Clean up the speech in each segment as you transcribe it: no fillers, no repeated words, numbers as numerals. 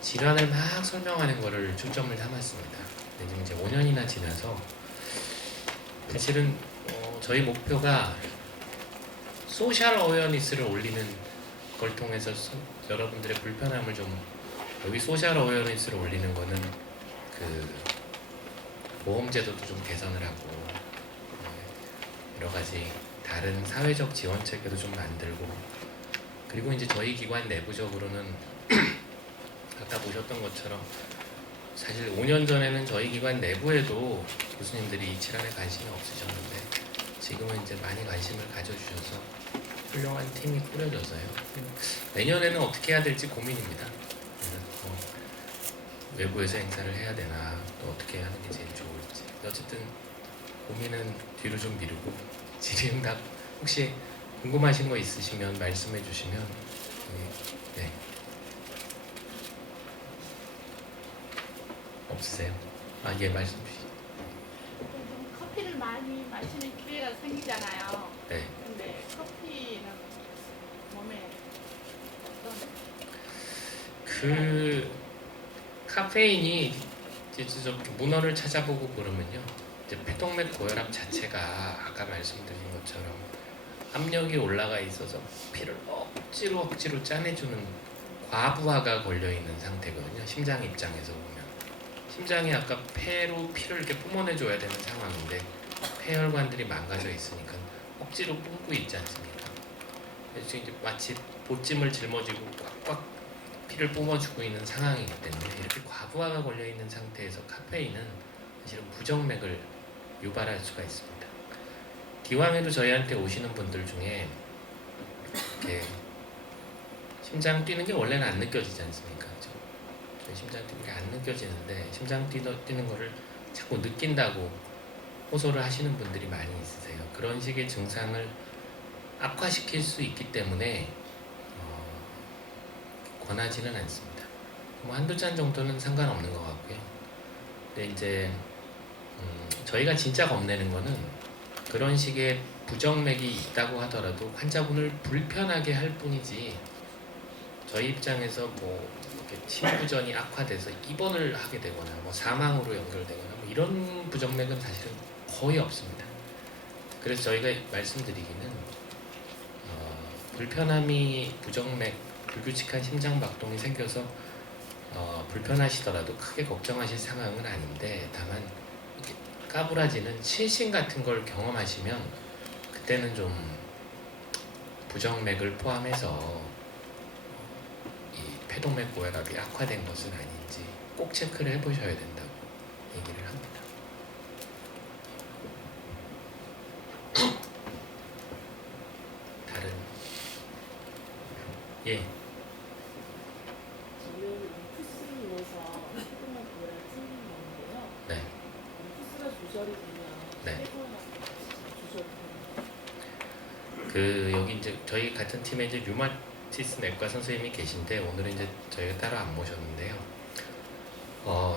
질환을 막 설명하는 거를 초점을 삼았습니다. 근데 지금 이제 5년이나 지나서 사실은 저희 목표가 소셜 어웨어니스를 올리는 걸 통해서 여러분들의 불편함을 좀, 여기 소셜 어웨어니스를 올리는 거는 그 보험제도도 좀 개선을 하고 여러 가지 다른 사회적 지원 체계도 좀 만들고, 그리고 이제 저희 기관 내부적으로는 아까 보셨던 것처럼 사실 5년 전에는 저희 기관 내부에도 교수님들이 이 질환에 관심이 없으셨는데 지금은 이제 많이 관심을 가져주셔서 훌륭한 팀이 꾸려져서요. 내년에는 어떻게 해야 될지 고민입니다. 외부에서 행사를 해야 되나, 또 어떻게 하는 게 제일 좋을지. 어쨌든 고민은 뒤로 좀 미루고 질의응답 혹시 궁금하신 거 있으시면 말씀해 주시면. 네. 없으세요? 예, 말씀 주시죠. 커피를 많이 마시는 기회가 생기잖아요. 네. 근데 커피는 몸에 어떤? 그 카페인이 이제 저 문헌을 찾아보고 그러면요, 이제 폐동맥 고혈압 자체가 아까 말씀드린 것처럼 압력이 올라가 있어서 피를 억지로 짜내주는 과부하가 걸려 있는 상태거든요. 심장 입장에서 보면 심장이 아까 폐로 피를 이렇게 뿜어내줘야 되는 상황인데 폐혈관들이 망가져 있으니까 억지로 뿜고 있지 않습니까? 그래서 이제 마치 보찜을 짊어지고 꽉꽉 피를 뿜어주고 있는 상황이기 때문에 이렇게 과부하가 걸려 있는 상태에서 카페인은 사실은 부정맥을 유발할 수가 있습니다. 기왕에도 저희한테 오시는 분들 중에 이렇게 심장 뛰는 게 원래는 안 느껴지지 않습니까? 그렇죠? 심장 뛰는 게 안 느껴지는데 심장 뛰는 거를 자꾸 느낀다고 호소를 하시는 분들이 많이 있으세요. 그런 식의 증상을 악화시킬 수 있기 때문에 권하지는 않습니다. 뭐 한두 잔 정도는 상관없는 것 같고요. 근데 이제 저희가 진짜 겁내는 거는 그런 식의 부정맥이 있다고 하더라도 환자분을 불편하게 할 뿐이지 저희 입장에서 뭐 이렇게 심부전이 악화돼서 입원을 하게 되거나 뭐 사망으로 연결되거나 뭐 이런 부정맥은 사실은 거의 없습니다. 그래서 저희가 말씀드리기는 불편함이 부정맥, 불규칙한 심장박동이 생겨서 불편하시더라도 크게 걱정하실 상황은 아닌데, 다만 이렇게 까부라지는 실신 같은 걸 경험하시면 그때는 좀 부정맥을 포함해서 이 폐동맥 고혈압이 악화된 것은 아닌지 꼭 체크를 해보셔야 된다고 얘기를 합니다. 다른 예. 지금 푸스로 인해서 폐동맥 고혈압이 생기는 건데요. 네. 푸스가 조절이 되면 네. 폐고혈압이 조절이 되는 그 여기 이제 저희 같은 팀에 이제 류마티스 내과 선생님이 계신데 오늘은 이제 저희가 따로 안 모셨는데요.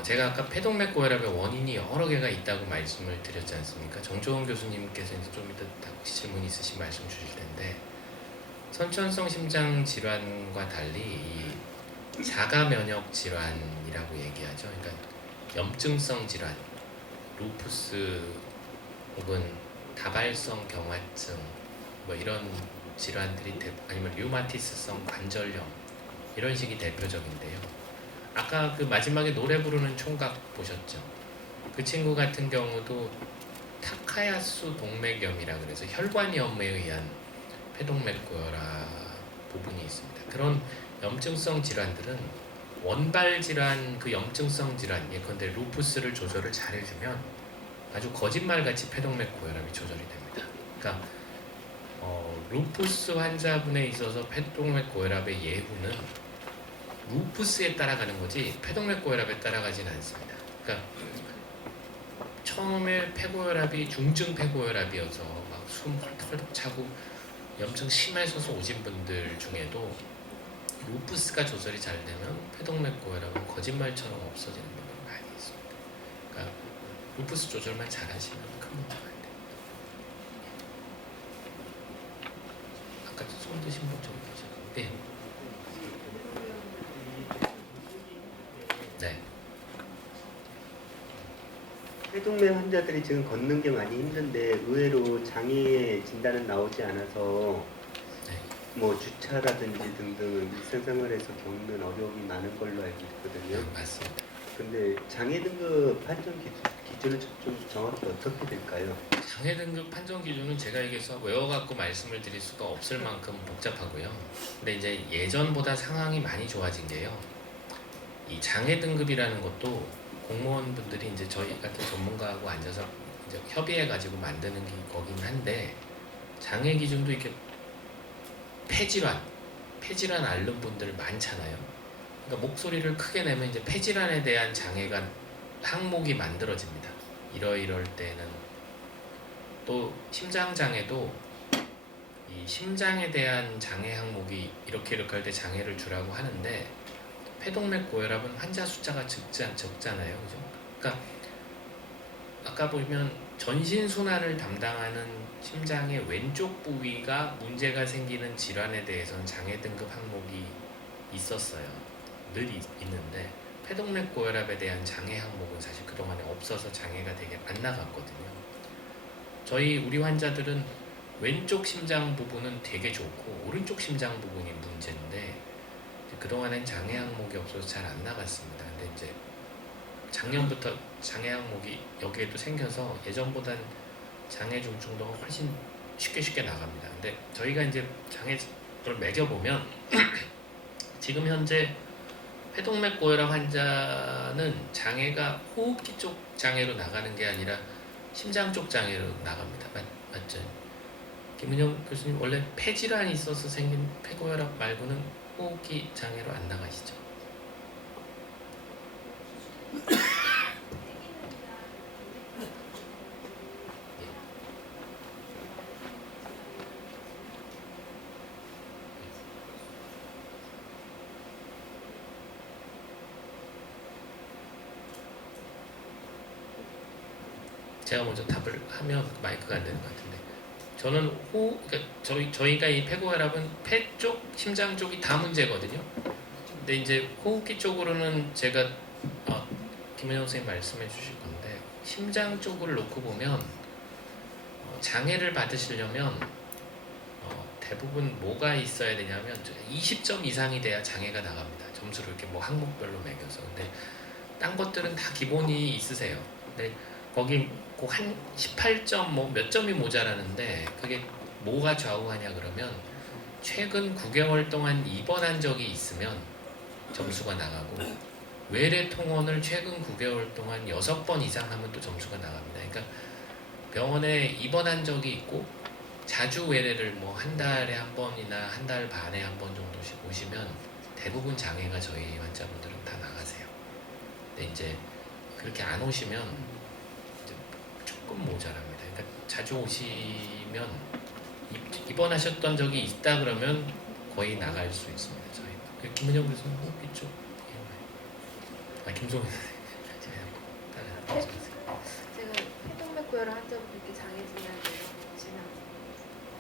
제가 아까 폐동맥 고혈압의 원인이 여러 개가 있다고 말씀을 드렸지 않습니까? 정조원 교수님께서 이제 좀 이따 혹시 질문 있으신 말씀 주실 텐데, 선천성 심장 질환과 달리 이 자가 면역 질환이라고 얘기하죠. 그러니까 염증성 질환, 루푸스 혹은 다발성 경화증 뭐 이런 질환들이 아니면 류마티스성 관절염 이런 식이 대표적인데요. 아까 그 마지막에 노래 부르는 총각 보셨죠? 그 친구 같은 경우도 타카야수 동맥염이라 그래서 혈관염에 의한 폐동맥 고혈압 부분이 있습니다. 그런 염증성 질환들은 원발 질환, 그 염증성 질환, 예컨대 루푸스를 조절을 잘 해주면 아주 거짓말같이 폐동맥 고혈압이 조절이 됩니다. 그러니까 루푸스 환자분에 있어서 폐동맥 고혈압의 예후는 루푸스에 따라가는 거지 폐동맥 고혈압에 따라가진 않습니다. 그러니까 처음에 폐고혈압이 중증 폐고혈압이어서 막 숨 헐떡헐떡 차고 염증 심해서 오신 분들 중에도 루푸스가 조절이 잘 되면 폐동맥 고혈압은 거짓말처럼 없어지는 분들이 많이 있습니다. 그러니까 루푸스 조절만 잘 하시면 큰 문제가 안 됩니다. 아까 손 드신 분 좀 계셔서. 네. 폐동맥 환자들이 지금 걷는 게 많이 힘든데 의외로 장애 진단은 나오지 않아서 네. 뭐 주차라든지 등등 일상생활에서 겪는 어려움이 많은 걸로 알고 있거든요. 맞습니다. 근데 장애 등급 판정 기준은 좀 정확히 어떻게 될까요? 장애 등급 판정 기준은 제가 여기서 외워갖고 말씀을 드릴 수가 없을 만큼 복잡하고요. 근데 이제 예전보다 상황이 많이 좋아진 게요. 이 장애 등급이라는 것도 공무원분들이 이제 저희 같은 전문가하고 앉아서 이제 협의해가지고 만드는 게 거긴 한데 장애 기준도 이렇게 폐질환 앓는 분들 많잖아요. 그러니까 목소리를 크게 내면 이제 폐질환에 대한 장애가 항목이 만들어집니다. 이럴 때는 또 심장 장애도 이 심장에 대한 장애 항목이 이렇게 할 때 장애를 주라고 하는데 폐동맥 고혈압은 환자 숫자가 적잖아요, 그죠? 그러니까 아까 보면 전신 순환을 담당하는 심장의 왼쪽 부위가 문제가 생기는 질환에 대해서는 장애 등급 항목이 있었어요. 늘 있는데 폐동맥 고혈압에 대한 장애 항목은 사실 그동안에 없어서 장애가 되게 안 나갔거든요. 우리 환자들은 왼쪽 심장 부분은 되게 좋고 오른쪽 심장 부분이 문제인데 그동안엔 장애 항목이 없어서 잘 안 나갔습니다. 근데 이제 작년부터 장애 항목이 여기에도 생겨서 예전보단 장애 중증도가 훨씬 쉽게 나갑니다. 근데 저희가 이제 장애를 매겨보면 지금 현재 폐동맥 고혈압 환자는 장애가 호흡기 쪽 장애로 나가는 게 아니라 심장 쪽 장애로 나갑니다. 맞죠? 김은영 교수님 원래 폐질환이 있어서 생긴 폐고혈압 말고는 호흡기 장애로 안 나가시죠? 제가 먼저 답을 하면 마이크가 안 되는 것 같은데 저는 그러니까 저희가 이 폐고혈압은 폐 쪽, 심장 쪽이 다 문제거든요. 근데 이제 호흡기 쪽으로는 제가 김은영 선생님 말씀해 주실 건데 심장 쪽을 놓고 보면 장애를 받으시려면 대부분 뭐가 있어야 되냐면 20점 이상이 돼야 장애가 나갑니다. 점수를 이렇게 뭐 항목별로 매겨서. 근데 딴 것들은 다 기본이 있으세요. 근데 거기 꼭 한 18점 뭐 몇 점이 모자라는데 그게 뭐가 좌우하냐 그러면 최근 9개월 동안 입원한 적이 있으면 점수가 나가고 외래 통원을 최근 9개월 동안 6번 이상 하면 또 점수가 나갑니다. 그러니까 병원에 입원한 적이 있고 자주 외래를 뭐 한 달에 한 번이나 한 달 반에 한 번 정도씩 오시면 대부분 장애가 저희 환자분들은 다 나가세요. 근데 이제 그렇게 안 오시면 조금 모자랍니다. 그러니까 자주 오시면 입원하셨던 적이 있다 그러면 거의 나갈 수 있습니다. 저희 김은영 교수님 호흡기 쪽 김종인 선생님 제가 폐동맥 고혈압 환자분들께 장애 진단을 내려보지만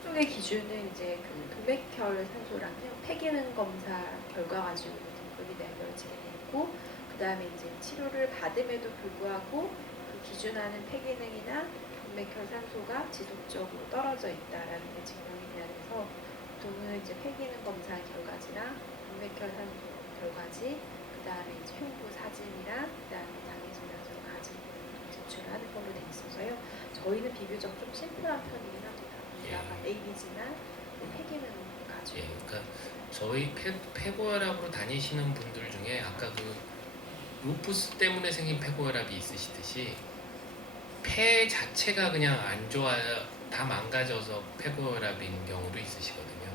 쪽의 기준은 이제 그 동맥혈 산소랑요 폐기능 검사 결과 가지고 등급이 내려지게 되고 그 다음에 이제 치료를 받음에도 불구하고 그 기준하는 폐기능이나 동맥혈 산소가 지속적으로 떨어져 있다라는 게 증명이 돼야 돼서 보통은 이제 폐기능 검사 결과지나 동맥혈 산소 결과지 그 다음에 이제 흉부 사진이랑 그 다음에 장애 진단서를 가지고 제출하는 걸로 돼 있어서요. 저희는 비교적 좀 심플한 편이긴 합니다. 약간 ABG나 폐기능 가지고. 예, 그러니까 저희 폐고혈압으로 다니시는 분들 중에 아까 그 루푸스 때문에 생긴 폐고혈압이 있으시듯이 폐 자체가 그냥 안 좋아요. 다 망가져서 폐고혈압인 경우도 있으시거든요.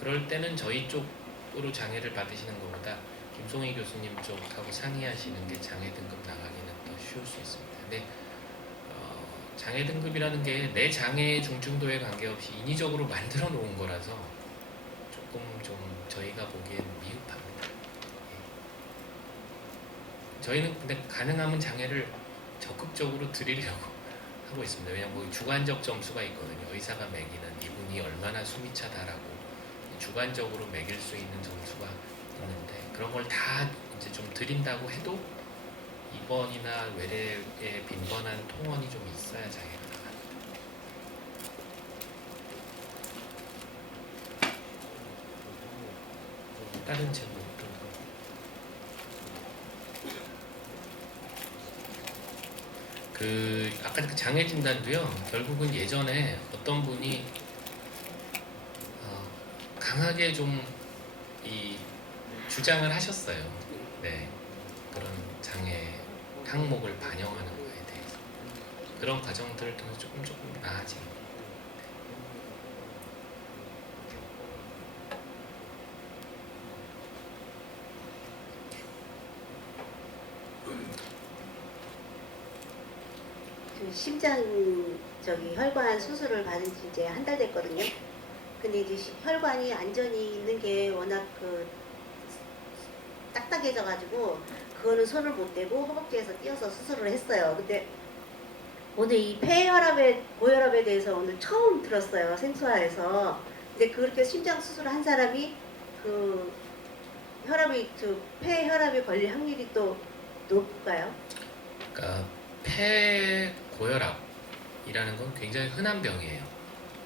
그럴 때는 저희 쪽으로 장애를 받으시는 것보다 김송희 교수님 쪽하고 상의하시는 게 장애 등급 나가기는 더 쉬울 수 있습니다. 근데 장애 등급이라는 게 내 장애의 중증도에 관계없이 인위적으로 만들어 놓은 거라서 조금 좀 저희가 보기엔 미흡합니다. 예. 저희는 근데 가능하면 장애를 적극적으로 드리려고 하고 있습니다. 왜냐하면 뭐 주관적 점수가 있거든요. 의사가 매기는 이분이 얼마나 숨이 차다라고 주관적으로 매길 수 있는 점수가 있는데 그런 걸 다 이제 좀 드린다고 해도 입원이나 외래에 빈번한 통원이 좀 있어야 장애가 나가요. 다른 질문. 아까 그 장애 진단도요. 결국은 예전에 어떤 분이 강하게 좀 이 주장을 하셨어요. 네, 그런 장애 항목을 반영하는 거에 대해서 그런 과정들을 통해서 조금 나아지는 거예요. 그 심장 혈관 수술을 받은 지 이제 한 달 됐거든요. 근데 이제 혈관이 안전이 있는 게 워낙 딱딱해져가지고 그거는 손을 못 대고 허벅지에서 띄어서 수술을 했어요. 근데 오늘 이 폐혈압에 고혈압에 대해서 오늘 처음 들었어요. 생소해서. 근데 그렇게 심장 수술을 한 사람이 그 폐혈압이 걸릴 확률이 또 높을까요? 그러니까 폐고혈압이라는 건 굉장히 흔한 병이에요.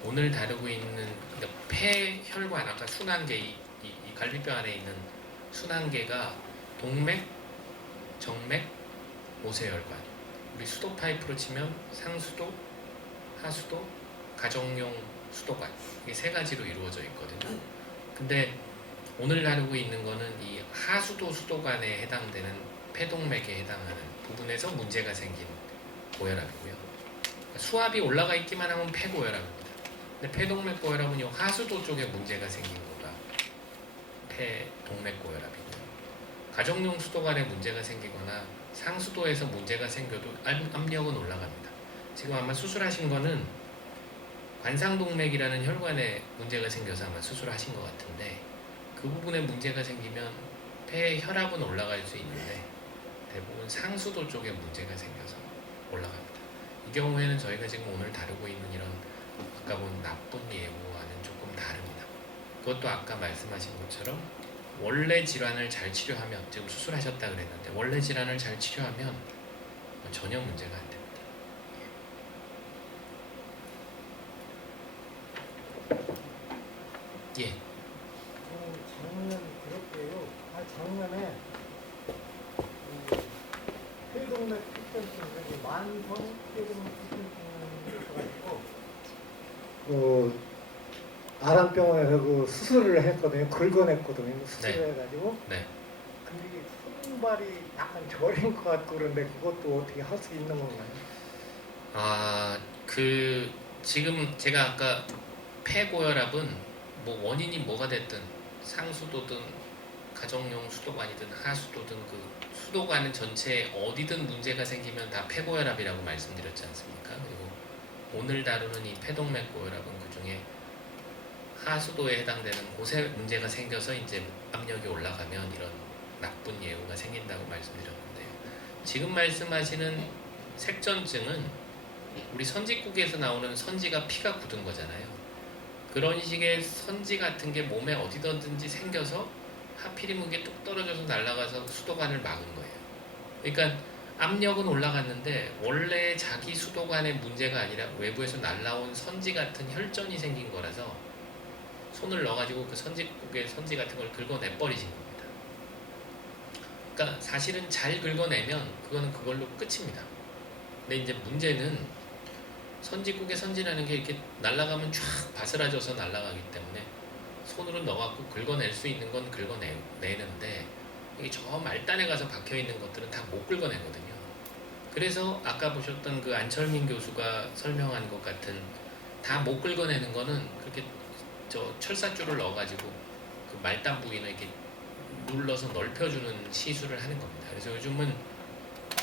오늘 다루고 있는 그러니까 폐혈관, 아까 순환계, 이 갈비뼈 안에 있는 순환계가 동맥, 정맥, 모세혈관, 우리 수도 파이프로 치면 상수도, 하수도, 가정용 수도관, 이게 세 가지로 이루어져 있거든요. 근데 오늘 다루고 있는 거는 이 하수도 수도관에 해당되는 폐동맥에 해당하는 부분에서 문제가 생긴 고혈압이고요. 그러니까 수압이 올라가 있기만 하면 폐고혈압입니다. 근데 폐동맥 고혈압은 이 하수도 쪽에 문제가 생긴 거가 폐동맥 고혈압이고요. 가정용 수도관에 문제가 생기거나 상수도에서 문제가 생겨도 압력은 올라갑니다. 지금 아마 수술하신 거는 관상동맥이라는 혈관에 문제가 생겨서 아마 수술하신 것 같은데 그 부분에 문제가 생기면 폐혈압은 올라갈 수 있는데 대부분 상수도 쪽에 문제가 생겨서 올라갑니다. 이 경우에는 저희가 지금 오늘 다루고 있는 이런 아까 본 나쁜 예후와는 조금 다릅니다. 그것도 아까 말씀하신 것처럼 원래 질환을 잘 치료하면, 지금 수술하셨다 그랬는데 원래 질환을 잘 치료하면 전혀 문제가 안 됩니다. 예. 작년 그렇게요. 작년에 폐동맥 필전증, 만성 폐동맥 필전증이 있어가지고 아산병원에서 그 수술을 했거든요. 긁어냈거든요. 수술을 해가지고. 네. 근데 이게 손발이 약간 저린 것 같고 그런데 그것도 어떻게 할 수 있는 건가요? 지금 제가 아까 폐고혈압은 뭐 원인이 뭐가 됐든 상수도든 가정용 수도관이든 하수도든 그 수도관 전체에 어디든 문제가 생기면 다 폐고혈압이라고 말씀드렸지 않습니까? 그리고 오늘 다루는 이 폐동맥 고혈압은 그 중에 하수도에 해당되는 곳에 문제가 생겨서 이제 압력이 올라가면 이런 나쁜 예후가 생긴다고 말씀드렸는데요. 지금 말씀하시는 색전증은 우리 선지국에서 나오는 선지가 피가 굳은 거잖아요. 그런 식의 선지 같은 게 몸에 어디든지 생겨서 하필이면 이게 뚝 떨어져서 날아가서 수도관을 막은 거예요. 그러니까 압력은 올라갔는데 원래 자기 수도관의 문제가 아니라 외부에서 날라온 선지 같은 혈전이 생긴 거라서 손을 넣어가지고 그 선지국의 선지 같은 걸 긁어내버리신 겁니다. 그러니까 사실은 잘 긁어내면 그거는 그걸로 끝입니다. 근데 이제 문제는 선지국의 선지라는 게 이렇게 날아가면 쫙 바스라져서 날아가기 때문에 손으로 넣어갖고 긁어낼 수 있는 건 긁어내는데 이게 저 말단에 가서 박혀있는 것들은 다 못 긁어내거든요. 그래서 아까 보셨던 그 안철민 교수가 설명한 것 같은 다 못 긁어내는 거는 그렇게 저 철사줄을 넣어가지고 그 말단 부위는 이렇게 눌러서 넓혀주는 시술을 하는 겁니다. 그래서 요즘은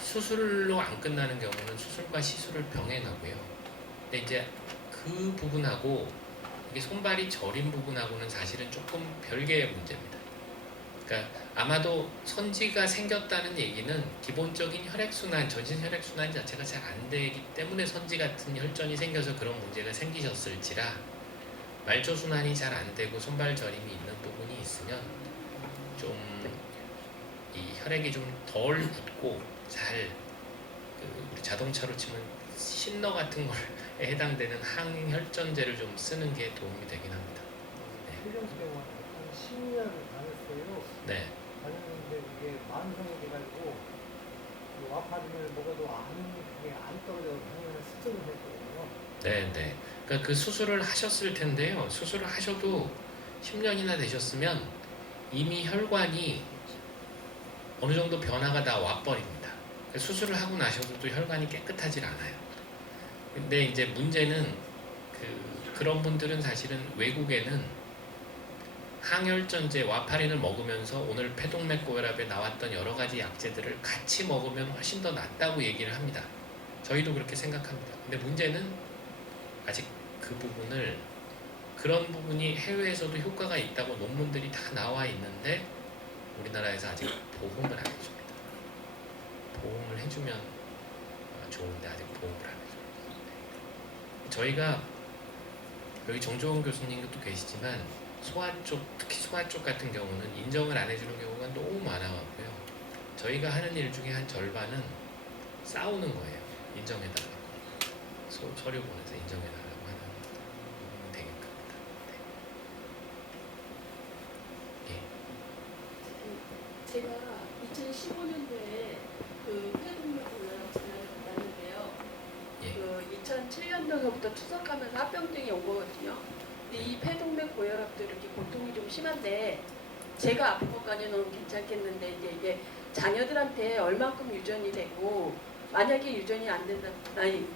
수술로 안 끝나는 경우는 수술과 시술을 병행하고요. 근데 이제 그 부분하고 이게 손발이 저린 부분하고는 사실은 조금 별개의 문제입니다. 그러니까 아마도 선지가 생겼다는 얘기는 기본적인 혈액순환, 전신 혈액순환 자체가 잘 안 되기 때문에 선지 같은 혈전이 생겨서 그런 문제가 생기셨을지라 말초순환이 잘 안 되고 손발 저림이 있는 부분이 있으면 좀 이 혈액이 좀 덜 붙고 잘 우리 자동차로 치면 신너 같은 거에 해당되는 항혈전제를 좀 쓰는 게 도움이 되긴 합니다. 훈련병원 한 10년 다녔어요. 네, 다녔는데 이게 만성이 돼가지고 그 와파린을 먹어도 그게 안 떨어져서 작년에 수술을 했거든요. 네, 네. 그러니까 그 수술을 하셨을 텐데요. 수술을 하셔도 10년이나 되셨으면 이미 혈관이 어느 정도 변화가 다 와버립니다. 수술을 하고 나셔도 또 혈관이 깨끗하질 않아요. 근데 이제 문제는 그런 분들은 사실은 외국에는 항혈전제 와파린을 먹으면서 오늘 폐동맥 고혈압에 나왔던 여러 가지 약제들을 같이 먹으면 훨씬 더 낫다고 얘기를 합니다. 저희도 그렇게 생각합니다. 근데 문제는 아직 그 부분을 그런 부분이 해외에서도 효과가 있다고 논문들이 다 나와 있는데 우리나라에서 아직 보험을 안 해줍니다. 보험을 해주면 좋은데 아직 보험을 안 해줍니다. 저희가 여기 정조원 교수님도 계시지만 소아 쪽, 특히 소아 쪽 같은 경우는 인정을 안 해주는 경우가 너무 많아갖고요. 저희가 하는 일 중에 한 절반은 싸우는 거예요. 인정해달라고. 서류 보내서 인정해달라고 하는 부분은 되게 큽니다. 네. 제가 2015년도에 그 폐동맥 고혈압 진단을 받았는데요. 예. 그 2007년도서부터 추석하면서 합병증이 온 거거든요. 근데 이 폐동맥 고혈압도 이렇게 고통이 좀 심한데 제가 아픈 것까지는 괜찮겠는데 이제 이게 자녀들한테 얼만큼 유전이 되고 만약에 유전이 안 된다, 아니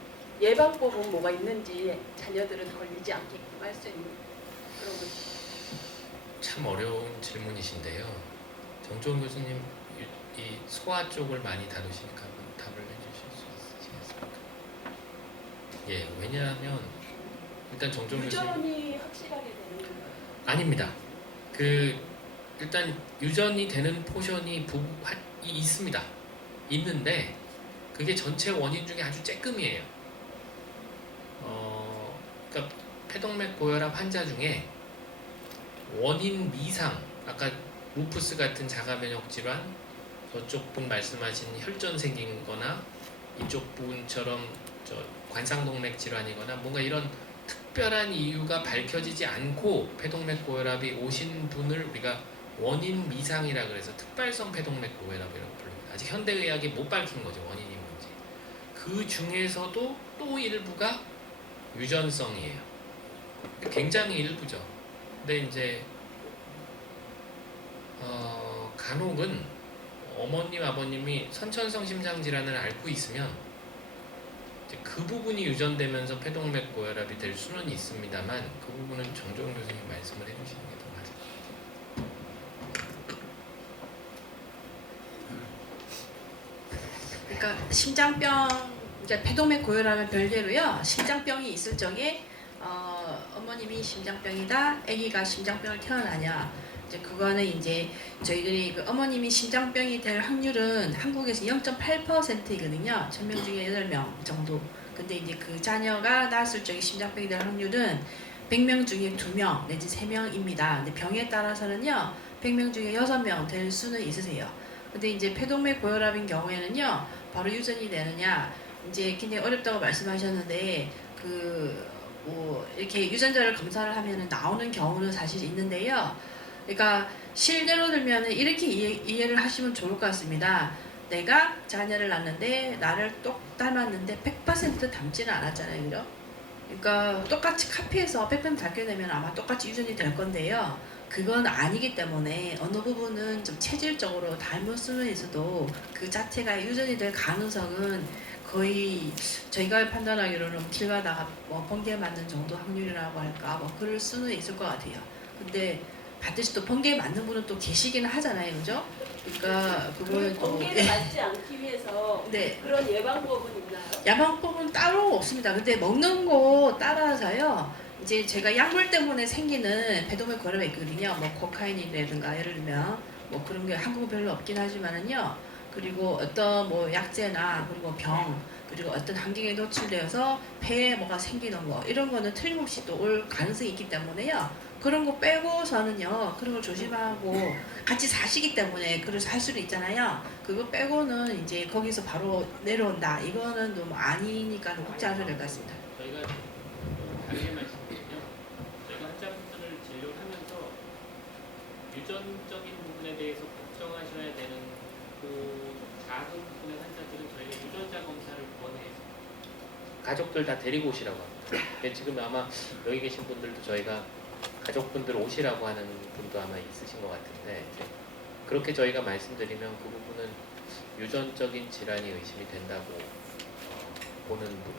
예방법은 뭐가 있는지 자녀들은 걸리지 않게끔 할 수 있는 그런 거. 참 어려운 질문이신데요. 정조원 교수님 이 소아 쪽을 많이 다루시니까 한번 답을 해주실 수 있으시겠습니까? 예, 왜냐하면 일단 정조원 교수님 유전이 확실하게 되는 건가요? 아닙니다. 일단 유전이 되는 포션이 있습니다. 있는데 그게 전체 원인 중에 아주 쬐끔이에요. 그러니까 폐동맥 고혈압 환자 중에 원인 미상, 아까 루푸스 같은 자가면역 질환, 저쪽 분 말씀하신 혈전 생긴 거나 이쪽 분처럼 관상동맥 질환이거나 뭔가 이런 특별한 이유가 밝혀지지 않고 폐동맥 고혈압이 오신 분을 우리가 원인 미상이라 그래서 특발성 폐동맥 고혈압이라고 부릅니다. 아직 현대의학이 못 밝힌 거죠, 원인이 뭔지. 그 중에서도 또 일부가 유전성이에요. 굉장히 일부죠. 근데 이제 간혹은 어머님, 아버님이 선천성 심장 질환을 앓고 있으면 이제 그 부분이 유전되면서 폐동맥 고혈압이 될 수는 있습니다만 그 부분은 정조원 교수님 말씀을 해주시는 게 더 맞을 것 같아요. 그러니까 심장병, 이제 폐동맥 고혈압은 별개로요. 심장병이 있을 적에 어머님이 심장병이다, 아기가 심장병을 태어나냐. 이제 그거는 이제 저희들이 그 어머님이 심장병이 될 확률은 한국에서 0.8%이거든요. 1000명 중에 8명 정도. 근데 이제 그 자녀가 낳았을 적에 심장병이 될 확률은 100명 중에 2명 내지 3명입니다. 근데 병에 따라서는요, 100명 중에 6명 될 수는 있으세요. 근데 이제 폐동맥 고혈압인 경우에는요, 바로 유전이 되느냐, 이제 굉장히 어렵다고 말씀하셨는데, 뭐 이렇게 유전자를 검사를 하면은 나오는 경우는 사실 있는데요. 그러니까 실례로 들면은 이렇게 이해를 하시면 좋을 것 같습니다. 내가 자녀를 낳는데 나를 똑 닮았는데 100% 닮지는 않았잖아요, 그죠? 그러니까 똑같이 카피해서 100% 닮게 되면 아마 똑같이 유전이 될 건데요. 그건 아니기 때문에 어느 부분은 좀 체질적으로 닮을 수는 있어도 그 자체가 유전이 될 가능성은 거의 저희가 판단하기로는 길 가다가 뭐 번개 맞는 정도 확률이라고 할까, 뭐 그럴 수는 있을 것 같아요. 근데 반드시 또 번개에 맞는 분은 또 계시기는 하잖아요, 그죠? 그러니까 그거는 또 번개를 맞지 않기 위해서 네. 그런 예방법은 있나요? 야방법은 따로 없습니다. 근데 먹는 거 따라서요. 이제 제가 약물 때문에 생기는 폐동맥 고혈압이 있거든요. 뭐 코카인이라든가 예를 들면 뭐 그런 게 한국은 별로 없긴 하지만은요. 그리고 어떤 뭐 약제나 그리고 병 그리고 어떤 환경에 노출되어서 폐에 뭐가 생기는 거 이런 거는 틀림없이 또 올 가능성이 있기 때문에요. 그런 거 빼고서는요. 그런 걸 조심하고 같이 사시기 때문에 그래서 할 수는 있잖아요. 그거 빼고는 이제 거기서 바로 내려온다. 이거는 너무 아니니까 걱정하셔야 될 것 같습니다. 저희가 다르게 말씀드리면 저희가 환자분들을 진료를 하면서 유전적인 부분에 대해서 걱정하셔야 되는 그 작은 부분의 환자들은 저희가 유전자 검사를 권해요. 가족들 다 데리고 오시라고 합니다. 근데 지금 아마 여기 계신 분들도 저희가 가족분들 오시라고 하는 분도 아마 있으신 것 같은데 이제 그렇게 저희가 말씀드리면 그 부분은 유전적인 질환이 의심이 된다고 보는 분들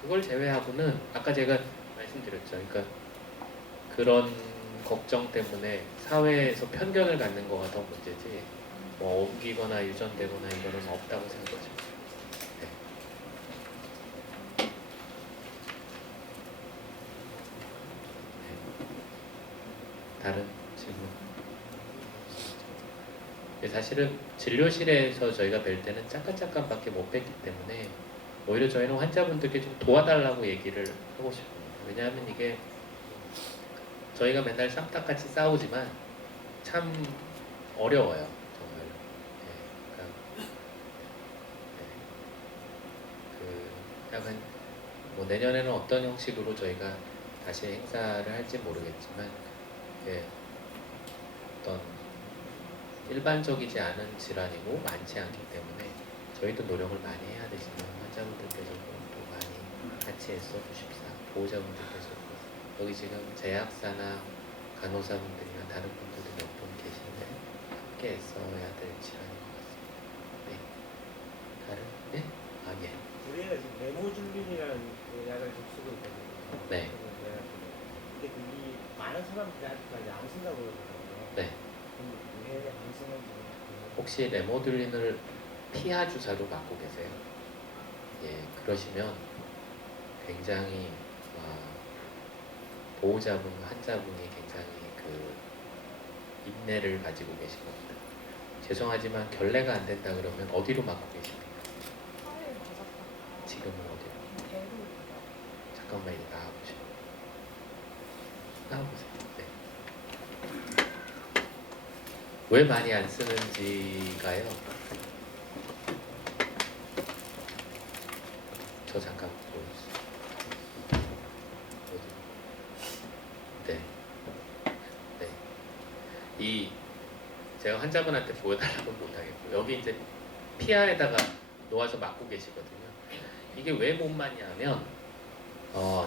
그걸 제외하고는 아까 제가 말씀드렸죠. 그러니까 그런 걱정 때문에 사회에서 편견을 갖는 거가 더 문제지 뭐 옮기거나 유전되거나 이거는 없다고 생각하죠. 네. 다른 질문? 사실은 진료실에서 저희가 뵐 때는 잠깐밖에 못 뵙기 때문에 오히려 저희는 환자분들께 좀 도와달라고 얘기를 하고 싶습니다. 왜냐하면 이게 저희가 맨날 쌈딱같이 싸우지만 참 어려워요. 정말. 네, 그러니까 그 약간 뭐 내년에는 어떤 형식으로 저희가 다시 행사를 할지 모르겠지만 어떤 일반적이지 않은 질환이고 많지 않기 때문에 저희도 노력을 많이 해야 되지만 환자분들께서도 또 많이 같이 애써 주십사. 보호자분들께서도 여기 지금 제약사나 간호사분들이나 다른 분들도 몇 분 계신데 함께 애써야 될 질환인 것 같습니다. 네. 다른? 네? 아 예. 우리가 지금 레모줄린이라는 그 약을 좀 쓰고 있거든요. 네. 근데 그게 많은 사람들이 아직까지 안 쓴다고 그러더라고요. 네. 왜안 쓰는지. 혹시 레모듈린을 피하 주사로 맞고 계세요? 예, 그러시면 굉장히 보호자분, 환자분이 굉장히 그 인내를 가지고 계신 겁니다. 죄송하지만 결례가 안 된다 그러면 어디로 맞고 계십니까? 지금은 어디로? 잠깐만 이제 나와보세요. 나와보세요. 네. 왜 많이 안 쓰는지가요. 저 잠깐 보여주세요. 네. 네. 이 제가 환자분한테 보여달라고는 못하겠고 여기 이제 피아에다가 놓아서 맞고 계시거든요. 이게 왜 못 맞냐면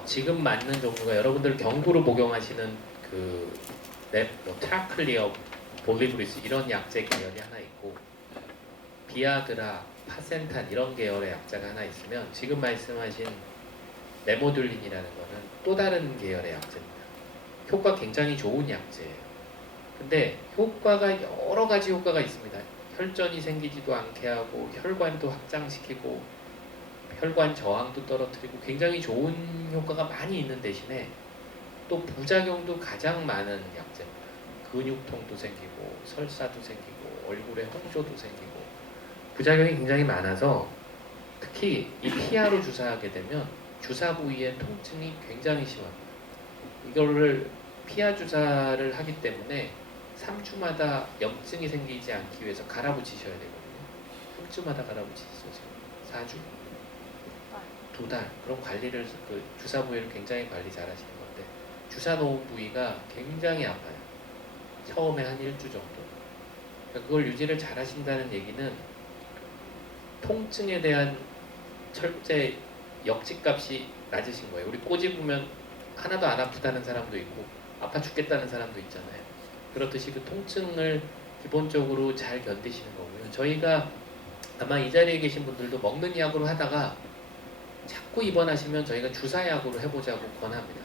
지금 맞는 종류가 여러분들 경구로 복용하시는 그 트라클리어, 볼리브리스 이런 약제 계열이 하나 있고 비아드라, 파센탄 이런 계열의 약자가 하나 있으면 지금 말씀하신 레모듈린이라는 거는 또 다른 계열의 약제입니다. 효과 굉장히 좋은 약제예요. 근데 효과가 여러 가지 효과가 있습니다. 혈전이 생기지도 않게 하고 혈관도 확장시키고 혈관 저항도 떨어뜨리고 굉장히 좋은 효과가 많이 있는 대신에 또 부작용도 가장 많은 약제입니다. 근육통도 생기고 설사도 생기고 얼굴에 홍조도 생기고 부작용이 굉장히 많아서 특히 이 피하로 주사하게 되면 주사 부위의 통증이 굉장히 심합니다. 이거를 피하 주사를 하기 때문에 3주마다 염증이 생기지 않기 위해서 갈아붙이셔야 되거든요. 3주마다 갈아붙이시죠. 4주? 2달. 그런 관리를 그 주사 부위를 굉장히 관리 잘 하시는 건데 주사 놓은 부위가 굉장히 아파요. 처음에 한 1주 정도. 그러니까 그걸 유지를 잘 하신다는 얘기는 통증에 대한 철제 역지값이 낮으신 거예요. 우리 꼬집으면 하나도 안 아프다는 사람도 있고 아파 죽겠다는 사람도 있잖아요. 그렇듯이 그 통증을 기본적으로 잘 견디시는 거고요. 저희가 아마 이 자리에 계신 분들도 먹는 약으로 하다가 자꾸 입원하시면 저희가 주사약으로 해보자고 권합니다.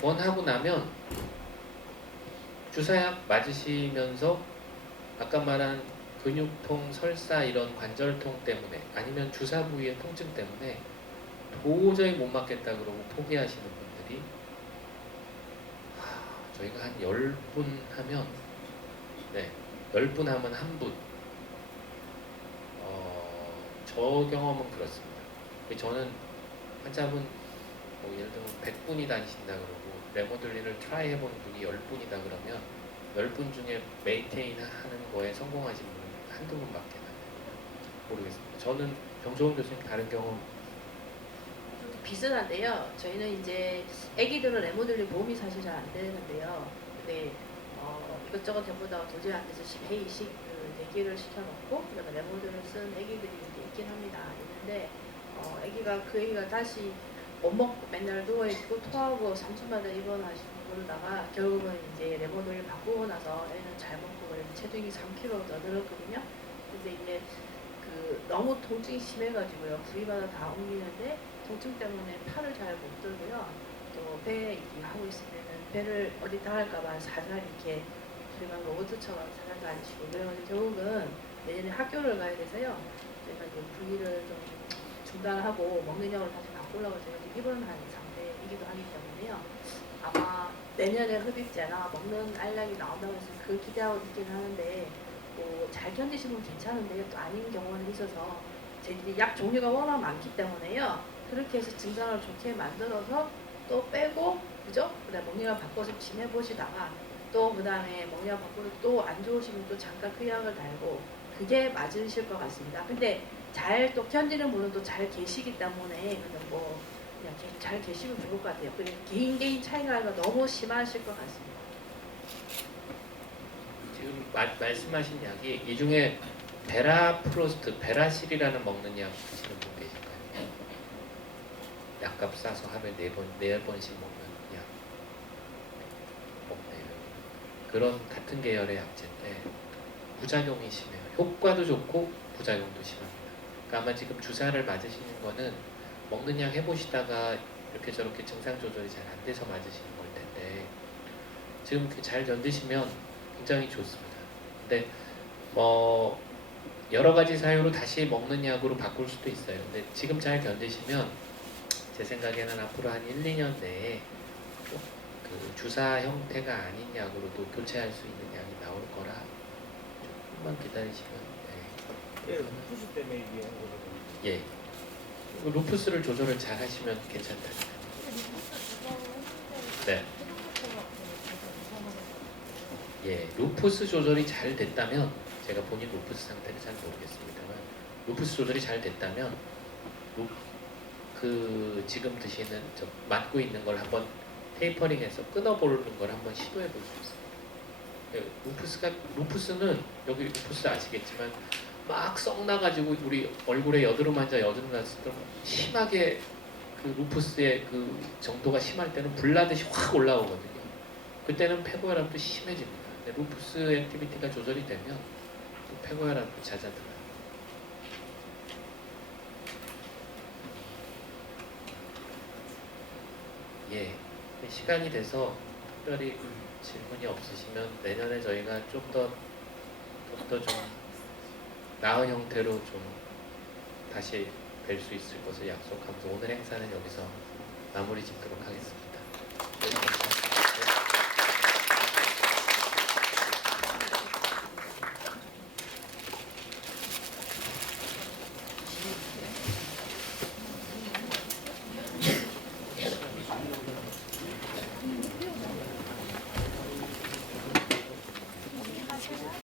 권하고 나면 주사약 맞으시면서 아까 말한 근육통, 설사 이런 관절통 때문에 아니면 주사 부위의 통증 때문에 도저히 못 맞겠다 그러고 포기하시는 분들이 저희가 한 10분 하면 10분 하면 한 분 저 경험은 그렇습니다. 저는 환자분 뭐 예를 들면 100분이 다니신다 그러고 레모델링을 트라이 해본 분이 10분이다 그러면 10분 중에 메인테인 하는 거에 성공하신 분은 한두 분밖에 안 돼요. 모르겠습니다. 저는 정종훈 교수님 다른 경험 좀 비슷한데요. 저희는 이제 아기들은 레모델링 보험이 사실 잘 안 되는데요. 근데 이것저것 해보다가 도저히 안 돼서 회의식 대기를 시켜놓고 그다음에 레모델을 쓴 아기들이 이제 있긴 합니다. 있는데 아기가 그 아기가 다시 못 먹고 맨날 누워있고 토하고 3주마다 입원하시고 그러다가 결국은 이제 레모델을 바꾸고 나서 애는 잘 먹고 그래서 체중이 3kg 더 늘었거든요. 근데 이제 너무 통증이 심해가지고요. 부위마다 다 옮기는데 통증 때문에 팔을 잘 못 들고요. 또 배 이렇게 하고 있으면은 배를 어디 닿을까봐 살살 이렇게 저희가 로봇처럼 살살 다니시고 그래가지고 결국은 내년에 학교를 가야 돼서요. 저희가 이제 부위를 좀 중단하고 먹는 약으로 다시 바꾸려고 제가 입원한 상태이기도 하기 때문에요. 아마 내년에 흡입제나 먹는 알약이 나온다고 해서 그 기대하고 있긴 하는데 잘 견디시면 괜찮은데 또 아닌 경우는 있어서 저희들이 약 종류가 워낙 많기 때문에요. 그렇게 해서 증상을 좋게 만들어서 또 빼고 그죠? 그다음 먹는 약 바꿔서 지내보시다가 또 그다음에 먹는 약 바꾸고 또 안 좋으시면 또 잠깐 그 약을 달고 그게 맞으실 것 같습니다. 근데 잘 또 견디는 분은 또 잘 계시기 때문에 그냥 그냥 잘 계시면 좋을 것 같아요. 그리고 개인 차이가 너무 심하실 것 같습니다. 지금 말씀하신 약이 이 중에 베라프로스트, 베라실이라는 먹는 약 드시는 분 계실까요? 약값 싸서 하루에 4번씩 먹는 약 없네요. 그런 같은 계열의 약제인데 부작용이 심해요. 효과도 좋고 부작용도 심합니다. 그러니까 아마 지금 주사를 맞으시는 거는 먹는 약 해보시다가 이렇게 저렇게 증상 조절이 잘 안 돼서 맞으시는 걸 텐데 지금 잘 견디시면 굉장히 좋습니다. 근데 여러 가지 사유로 다시 먹는 약으로 바꿀 수도 있어요. 근데 지금 잘 견디시면 제 생각에는 앞으로 한 1, 2년 내에 그 주사 형태가 아닌 약으로도 교체할 수 있는 약이 나올 거라 조금만 기다리시면 예, 루푸스 때문에 이게 온 거거든요. 예. 루푸스를 조절을 잘 하시면 괜찮다. 네. 예, 루푸스 조절이 잘 됐다면 제가 본인 루푸스 상태를 잘 모르겠습니다만 루푸스 조절이 잘 됐다면 지금 드시는 맞고 있는 걸 한번 테이퍼링해서 끊어보는 걸 한번 시도해 볼 수 있어요. 루푸스는 여기 루푸스 아시겠지만 막 썩나가지고 우리 얼굴에 여드름 앉아 여드름 났을 때 심하게 그 루푸스의 그 정도가 심할 때는 불나듯이 확 올라오거든요. 그때는 폐고혈압도 심해집니다. 근데 루푸스 액티비티가 조절이 되면 폐고혈압도 잦아들어요. 예, 시간이 돼서 특별히 질문이 없으시면 내년에 저희가 좀 더 좀 나은 형태로 좀 다시 뵐 수 있을 것을 약속하면서 오늘 행사는 여기서 마무리 짓도록 하겠습니다.